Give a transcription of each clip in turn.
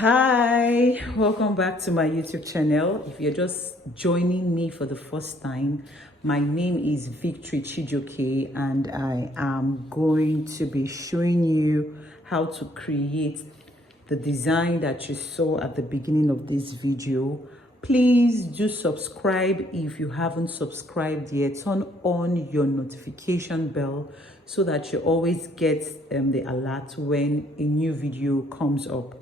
Hi, welcome back to my YouTube channel. If you're just joining me for the first time, my name is Victory Chijoke and I am going to be showing you how to create the design that you saw at the beginning of this video. Please do subscribe if you haven't subscribed yet. Turn on your notification bell so that you always get the alert when a new video comes up.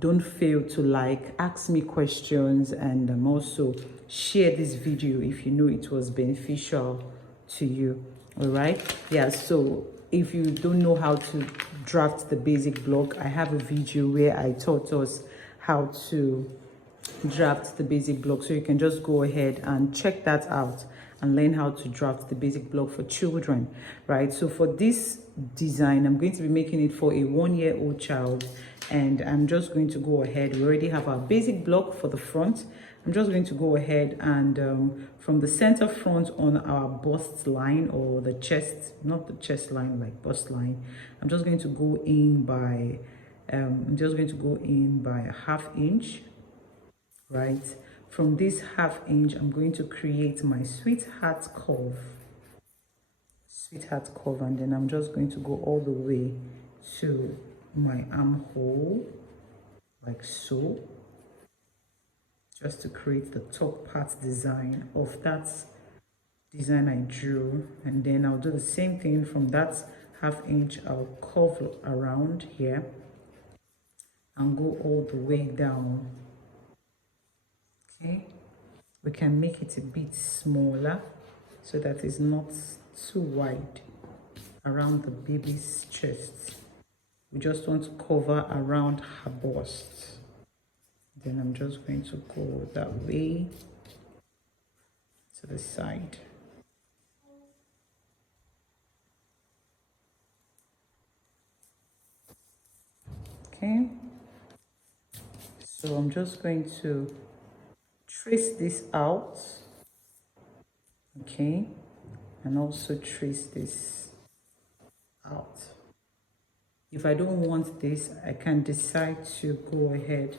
Don't fail to ask me questions, and also share this video if you know it was beneficial to you. All right, yeah, so if you don't know how to draft the basic block, I have a video where I taught us how to draft the basic block, so you can just go ahead and check that out and learn how to draft the basic block for children, right? So for this design, I'm going to be making it for a 1-year-old child, and I'm just going to go ahead. We already have our basic block for the front. I'm just going to go ahead and from the center front on our bust line, or the chest, not the chest line, like bust line, I'm just going to go in by a ½ inch, right? From this ½ inch, I'm going to create my sweetheart curve, and then I'm just going to go all the way to my armhole, like so, just to create the top part design of that design I drew. And then I'll do the same thing from that ½ inch. I'll curve around here and go all the way down. Okay, we can make it a bit smaller so that it's not too wide around the baby's chest. We just want to cover around her bust. Then I'm just going to go that way to the side. Okay, so I'm just going to trace this out, okay, and also trace this out. If I don't want this, I can decide to go ahead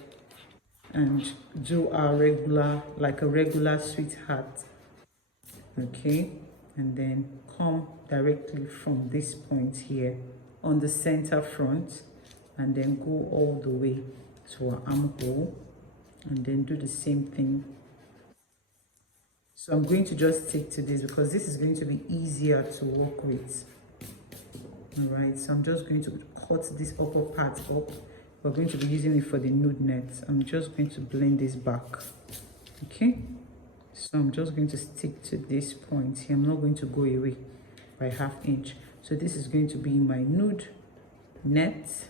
and do a regular sweetheart, okay, and then come directly from this point here on the center front, and then go all the way to our armhole, and then do the same thing. So I'm going to just stick to this because this is going to be easier to work with. All right, so I'm just going to cut this upper part up. We're going to be using it for the nude net. I'm just going to blend this back. Okay, so I'm just going to stick to this point here. I'm not going to go away by ½ inch. So this is going to be my nude net.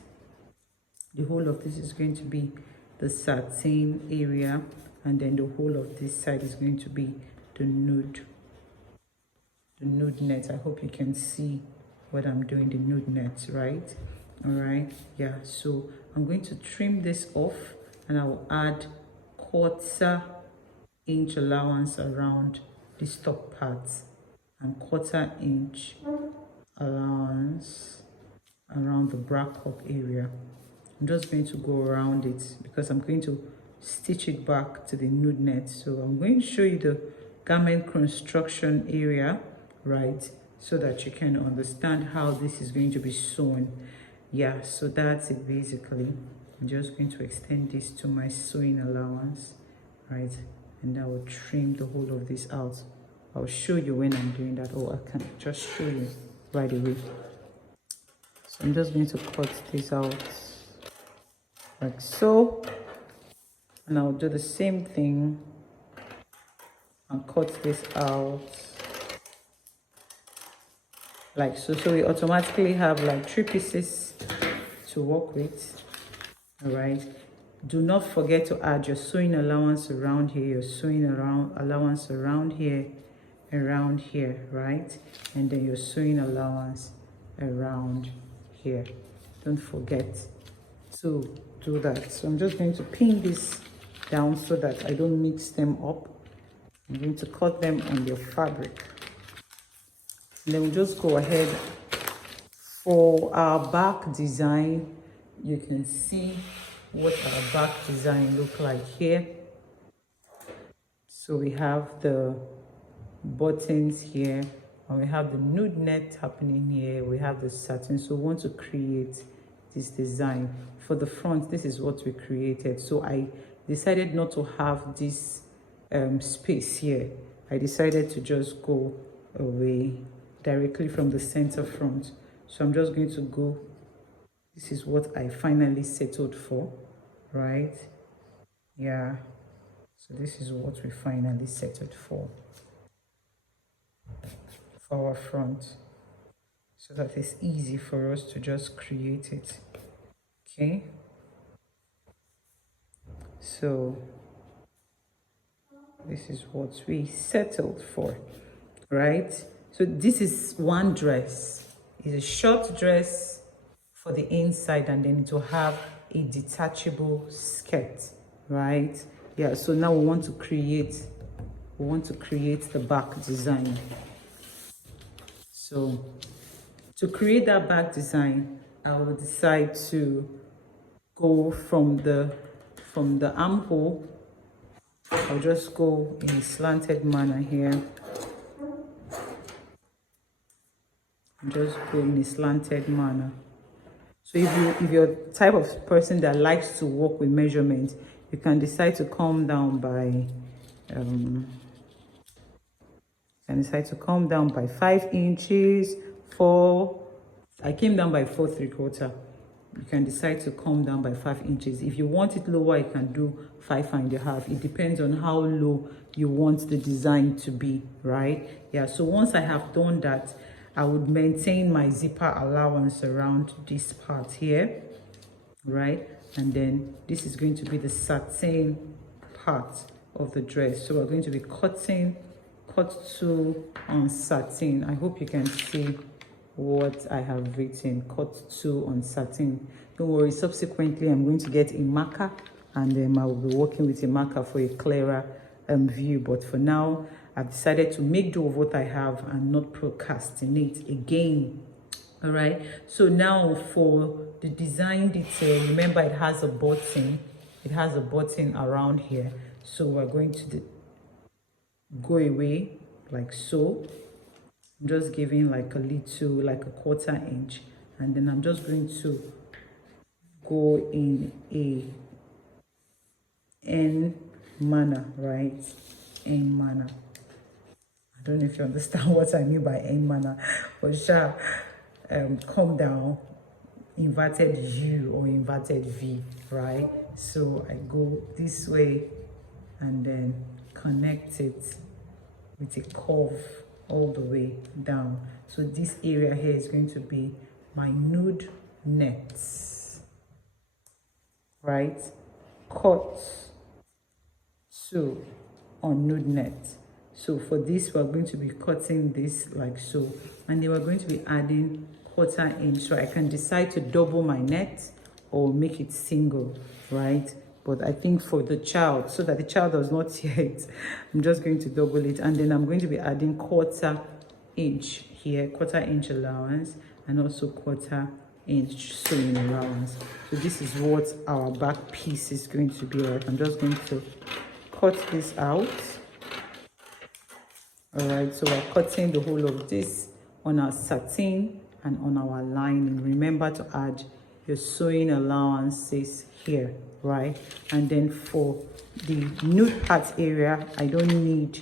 The whole of this is going to be the satin area, and then the whole of this side is going to be the nude net. I hope you can see what I'm doing, the nude net, right? All right, yeah, so I'm going to trim this off, and I will add ½ inch allowance around this top part, and ½ inch allowance around the bra cup area. I'm just going to go around it because I'm going to stitch it back to the nude net. So I'm going to show you the garment construction area, right, so that you can understand how this is going to be sewn. Yeah, so that's it basically. I'm just going to extend this to my sewing allowance, right, and I will trim the whole of this out. I'll show you when I'm doing that, or I can just show you right away. So I'm just going to cut this out like so, and I'll do the same thing and cut this out like so. So we automatically have like 3 pieces to work with. All right, do not forget to add your sewing allowance around here, your sewing allowance around here, right, and then your sewing allowance around here. Don't forget to do that. So I'm just going to pin this down so that I don't mix them up. I'm going to cut them on your fabric, and then we'll just go ahead. For our back design, you can see what our back design look like here. So we have the buttons here, and we have the nude net happening here. We have the satin. So we want to create this design for the front. This is what we created. So I decided not to have this space here. I decided to just go away directly from the center front. So I'm just going to go. This is what I finally settled for, right? Yeah. So this is what we finally settled for our front, so that it's easy for us to just create it. Okay. So this is what we settled for, right? So this is one dress. It's a short dress for the inside, and then it will have a detachable skirt, right? Yeah, so now we want to create the back design. So to create that back design, I will decide to go from the armhole. I'll just go in a slanted manner here. Just go in a slanted manner. So if you're the type of person that likes to work with measurements, you can decide to come down by 5 inches, 4. I came down by 4 3/4. You can decide to come down by 5 inches. If you want it lower, you can do 5 1/2. It depends on how low you want the design to be, right? Yeah, so once I have done that, I would maintain my zipper allowance around this part here, right? And then this is going to be the satin part of the dress. So we're going to be cutting cut 2 on satin. I hope you can see what I have written. Cut 2 on satin. Don't worry, subsequently I'm going to get a marker, and then I will be working with a marker for a clearer view. But for now, I've decided to make do of what I have and not procrastinate again. All right, so now for the design detail, remember it has a button. It has a button around here. So we're going to go away like so. I'm just giving like a little, like a 1/4 inch, and then I'm just going to go in a N manner, right? N manner. I don't know if you understand what I mean by N manner, but come down, inverted U or inverted V, right? So I go this way and then connect it with a curve all the way down. So this area here is going to be my nude nets, right? Cut 2 on nude net. So for this, we're going to be cutting this like so, and then we're going to be adding 1/4 inch. So I can decide to double my net or make it single, right? But I think for the child, so that the child does not hear it, I'm just going to double it, and then I'm going to be adding 1/4 inch here, 1/4 inch allowance, and also 1/4 inch sewing allowance. So this is what our back piece is going to be like. I'm just going to cut this out. All right, so we're cutting the whole of this on our satin and on our lining. Remember to add your sewing allowances here, right? And then for the nude part area, I don't need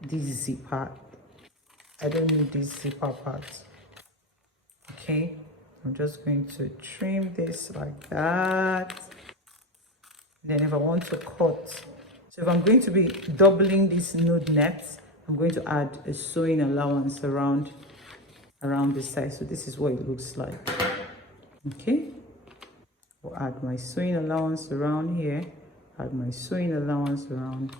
this zipper. I don't need this zipper part. Okay, I'm just going to trim this like that. Then if I want to cut, so if I'm going to be doubling this nude net, I'm going to add a sewing allowance around this side. So this is what it looks like. Okay, I'll add my sewing allowance around here, add my sewing allowance around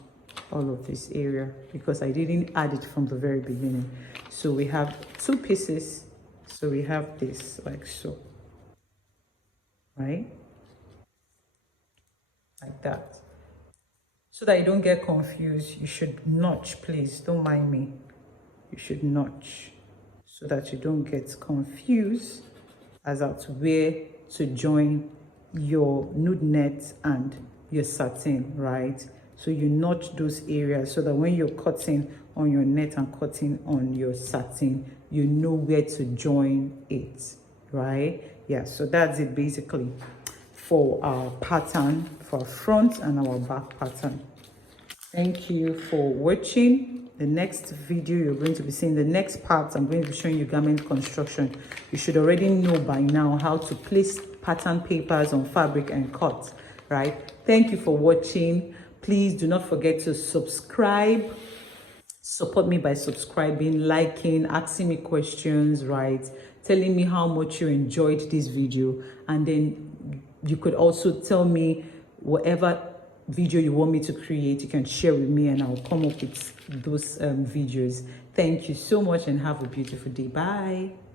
all of this area, because I didn't add it from the very beginning. So we have 2 pieces. So we have this like so, right? Like that. So that you don't get confused, you should notch, please, don't mind me. You should notch so that you don't get confused as to where to join your nude net and your satin, right? So you notch those areas so that when you're cutting on your net and cutting on your satin, you know where to join it, right? Yeah, so that's it basically for our pattern, for our front and our back pattern. Thank you for watching. The next video you're going to be seeing, the next part, I'm going to be showing you garment construction. You should already know by now how to place pattern papers on fabric and cut, right? Thank you for watching. Please do not forget to subscribe. Support me by subscribing, liking, asking me questions, right? Telling me how much you enjoyed this video. And then you could also tell me whatever video you want me to create, you can share with me and I'll come up with those videos. Thank you so much and have a beautiful day. Bye.